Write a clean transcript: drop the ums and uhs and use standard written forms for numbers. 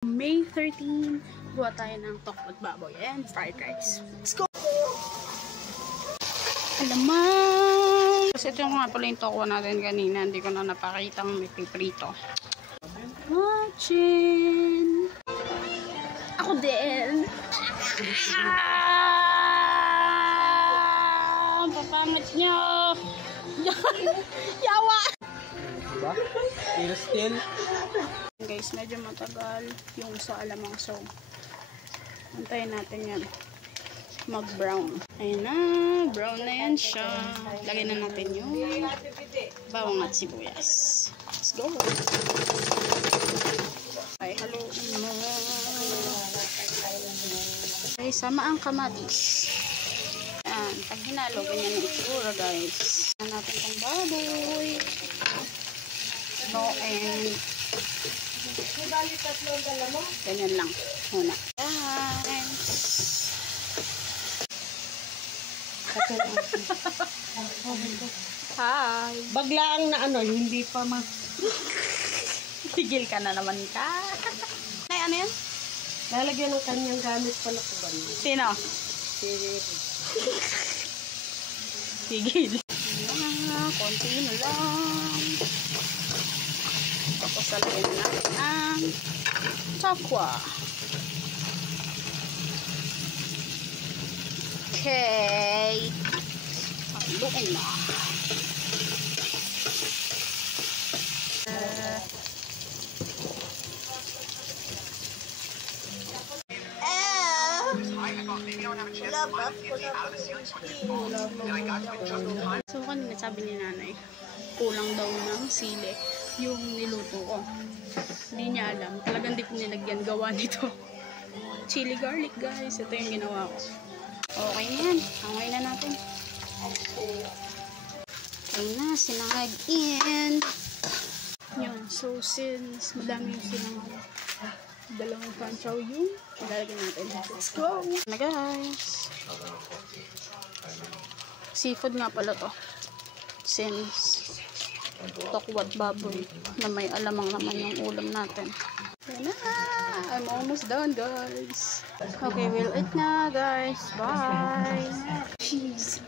May 13, buha tayo ng tokwat baboy and fried rice. Let's go! Alamang! Kasi ito yung nga pala yung tokwa natin kanina. Hindi ko na napakita ang may piprito. Watching! Ako din! Ang papangat nyo! Yawa! Diba? Still. Guys, medyo matagal yung sa alamang, so antayin natin yan mag-brown. Ayun na, brown na yan siya. Lagyan na natin yung bawang at sibuyas. Let's go! Ay, haluin mo. Okay, sama ang kamatis. Yan, pag hinalo, ganyan ang itsura, guys. Yan natin itong baboy. No, and ganyan lang muna. Guys. Hi. Baglaang na ano, hindi pa Tigil ka na naman ka. Ay, ano yan? lalagyan ng kanyang gamit pala ko ba? Sino? Tigil. Konti na lang. Tapos salagyan natin ang tokwa. Okay. Haluin na. So kanina sabi ni nanay, kulang daw ng sili yung niluto ko. Hindi niya alam. Talagang di ko nilagyan gawa nito. Chili garlic, guys. Ito yung ginawa ko. Okay na yan. Hangay na natin. Okay na. Sinangag in. Yun. So since madami yung sinangag, dalawang panchaw yung ilalagay natin. Let's go! Na guys. Seafood nga pala to. Since tokwat baboy na may alamang naman yung ulam natin. Yan na! I'm almost done, guys. Okay, we'll eat na, guys. Bye! Cheese.